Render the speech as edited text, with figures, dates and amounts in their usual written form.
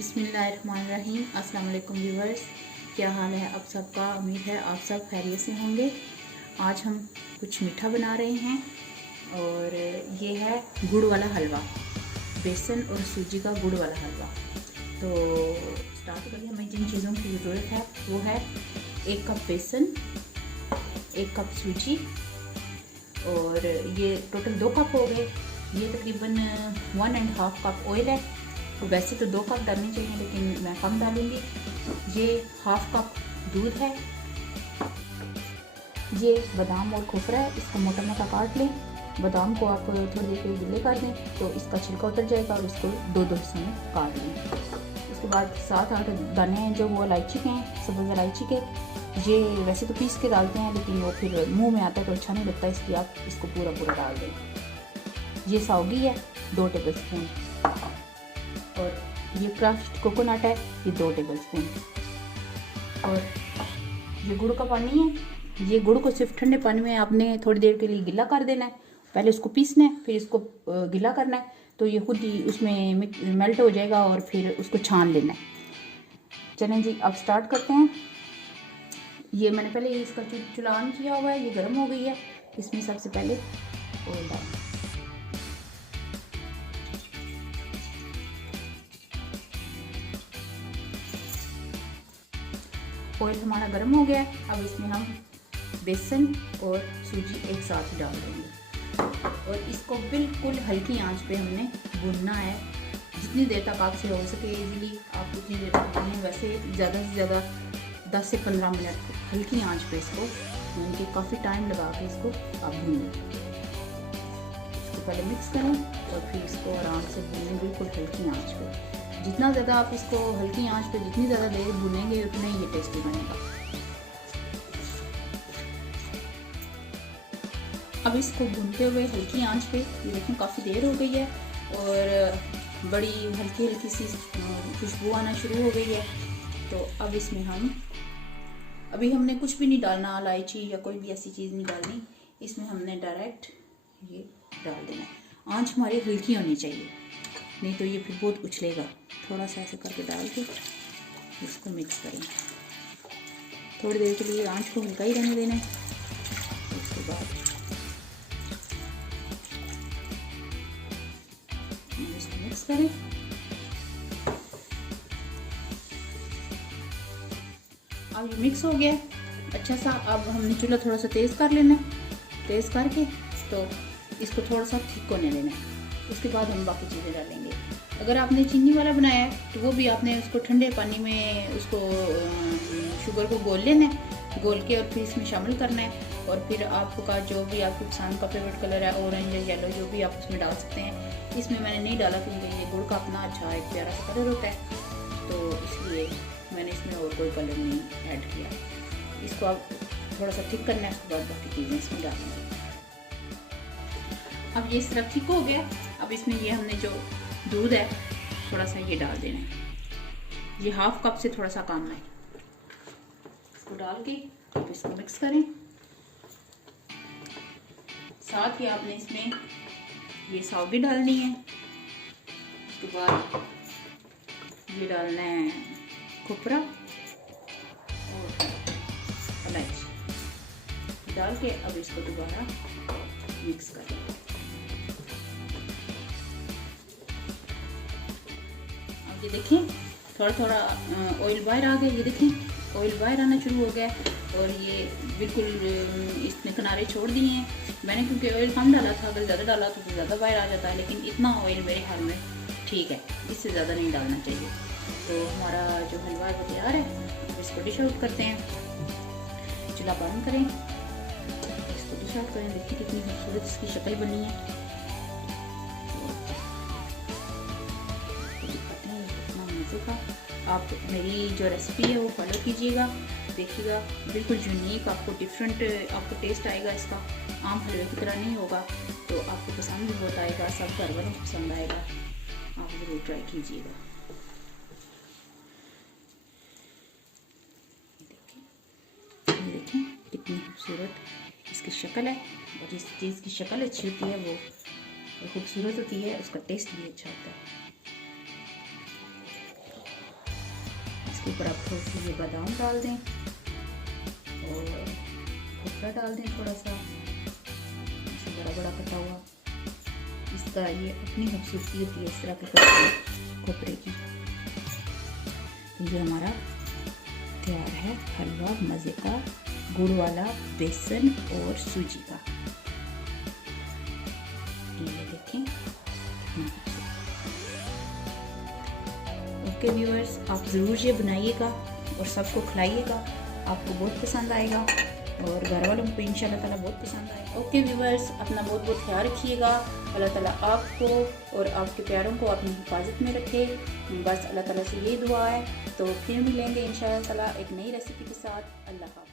बिस्मिल्लाहिर्रहमानिर्रहीम। अस्सलाम वालेकुम व्यूवर्स, क्या हाल है आप सबका। उम्मीद है आप सब खैरियत से होंगे। आज हम कुछ मीठा बना रहे हैं और ये है गुड़ वाला हलवा, बेसन और सूजी का गुड़ वाला हलवा। तो स्टार्ट करिए। हमें जिन चीज़ों की ज़रूरत है वो है 1 कप बेसन, 1 कप सूजी और ये टोटल 2 कप हो गए। ये तकरीबन 1.5 कप ऑयल है। तो वैसे तो 2 कप डालने चाहिए लेकिन मैं कम डालूंगी। ये 1/2 कप दूध है। ये बादाम और खोपरा है, इसको मोटा मोटा काट लें। बादाम को आप थोड़ी देर के लिए गिले कर दें तो इसका छिलका उतर जाएगा और इसको 2-2 हिस्सों में काट लें। उसके बाद 7-8 दाने हैं जो वो इलायची के हैं, सब्ज़ इलायची के। ये वैसे तो पीस के डालते हैं लेकिन वो फिर मुंह में आता है तो अच्छा नहीं लगता, इसलिए आप इसको पूरा पूरा डाल दें। ये सौगी है 2 टेबल स्पून और ये क्रश्ड कोकोनट है, ये 2 टेबल स्पून। और ये गुड़ का पानी है। ये गुड़ को सिर्फ ठंडे पानी में आपने थोड़ी देर के लिए गिला कर देना है। पहले उसको पीसना है, फिर इसको गिला करना है तो ये खुद ही उसमें मेल्ट हो जाएगा और फिर उसको छान लेना है। चलें जी, अब स्टार्ट करते हैं। ये मैंने पहले इसका चूल्हा ऑन किया हुआ है, ये गर्म हो गई है। इसमें सबसे पहले ऑयल डालना। ऑयल हमारा गर्म हो गया है। अब इसमें हम बेसन और सूजी एक साथ डाल देंगे और इसको बिल्कुल हल्की आंच पे हमने भूनना है। जितनी देर तक आपसे हो सके इजीली आप उतनी देर तक भूनें। वैसे ज़्यादा से ज़्यादा 10 से 15 मिनट हल्की आंच पे इसको भून के, काफ़ी टाइम लगा के इसको आप भूनें। इसको पहले मिक्स करें और फिर इसको आराम से भूनें बिल्कुल हल्की आंच पे। जितना ज़्यादा आप इसको हल्की आंच पे जितनी ज़्यादा देर भूनेंगे उतना ही ये टेस्टी बनेगा। अब इसको भूनते हुए हल्की आंच पे, ये देखें काफ़ी देर हो गई है और बड़ी हल्की हल्की सी खुशबू आना शुरू हो गई है। तो अब इसमें अभी हमने कुछ भी नहीं डालना, इलायची या कोई भी ऐसी चीज़ नहीं डालनी। इसमें हमने डायरेक्ट ये डाल देना है। आंच हमारी हल्की होनी चाहिए, नहीं तो ये फिर बहुत उछलेगा। थोड़ा सा ऐसे करके डाल के इसको मिक्स करें। थोड़ी देर के लिए आंच को हल्का ही रहने देना है। उसके बाद इसको मिक्स करें। अब ये मिक्स हो गया अच्छा सा। अब हमने चूल्हा थोड़ा सा तेज़ कर लेना है। तेज़ करके तो इसको थोड़ा सा थिक होने देना है। उसके बाद हम बाकी चीज़ें डालेंगे। अगर आपने चीनी वाला बनाया है तो वो भी आपने उसको ठंडे पानी में उसको शुगर को घोल लेना है, घोल के और फिर इसमें शामिल करना है। और फिर आपका जो भी आपकी पसंद का फेवरेट कलर है, ऑरेंज या येलो, जो भी आप उसमें डाल सकते हैं। इसमें मैंने नहीं डाला क्योंकि ये गुड़ का अपना अच्छा एक प्यारा सा कलर होता है, तो इसलिए मैंने इसमें और कोई कलर नहीं ऐड किया। इसको आप थोड़ा सा थिक करना है, उसके बाद बाकी चीज़ें इसमें डालेंगे। अब ये इस तरह थिक हो गया। अब इसमें ये हमने जो दूध है थोड़ा सा ये डाल देना है। ये 1/2 कप से थोड़ा सा कम है। इसको डाल के अब इसको मिक्स करें। साथ ही आपने इसमें ये सौगी डालनी है। उसके बाद ये डालना है खोपरा और इलायची डाल के अब इसको दोबारा मिक्स करें। ये देखें थोड़ा थोड़ा ऑयल बाहर आ गया। ये देखें ऑयल बाहर आना शुरू हो गया और ये बिल्कुल इसने किनारे छोड़ दिए हैं। मैंने क्योंकि ऑयल कम डाला था, अगर ज़्यादा डाला तो ज़्यादा बाहर आ जाता है, लेकिन इतना ऑयल मेरे ख्याल में ठीक है, इससे ज़्यादा नहीं डालना चाहिए। तो हमारा जो हलवा है वो तैयार है। अब इसको डिश आउट करते हैं। चूल्हा बंद करें, इसको डिश आउट करें। देखिए कितनी खूबसूरत इसकी शक्ल बनी है। आप मेरी जो रेसिपी है वो फॉलो कीजिएगा, देखिएगा बिल्कुल यूनिक, आपको डिफरेंट आपको टेस्ट आएगा। इसका आम हलवे की तरह नहीं होगा, तो आपको पसंद भी बहुत आएगा, सब घर वालों को पसंद आएगा। आप ज़रूर ट्राई कीजिएगा। ये देखें कितनी खूबसूरत इसकी शक्ल है। और जिस चीज़ की शक्ल अच्छी होती है वो खूबसूरत होती है, उसका टेस्ट भी अच्छा होता है। इसके ऊपर आप थोड़ी सी ये बादाम डाल दें और खोपरा डाल दें थोड़ा सा बड़ा बड़ा कटा हुआ। इसका ये अपनी खूबसूरती होती है इस तरह के खोपरे की। तो ये हमारा तैयार है हलवा मज़े का, गुड़ वाला, बेसन और सूजी का। ये देखें। ओके व्यूअर्स, आप ज़रूर ये बनाइएगा और सबको खिलाइएगा, आपको बहुत पसंद आएगा और घर वालों को इंशाल्लाह ताला बहुत पसंद आएगा। ओके व्यूअर्स, अपना बहुत बहुत ख्याल रखिएगा। अल्लाह ताला आपको और आपके प्यारों को अपनी हिफाजत में रखे। बस अल्लाह ताला से यही दुआ है। तो फिर मिलेंगे इंशाल्लाह ताला एक नई रेसिपी के साथ। अल्लाह हाफ़िज़।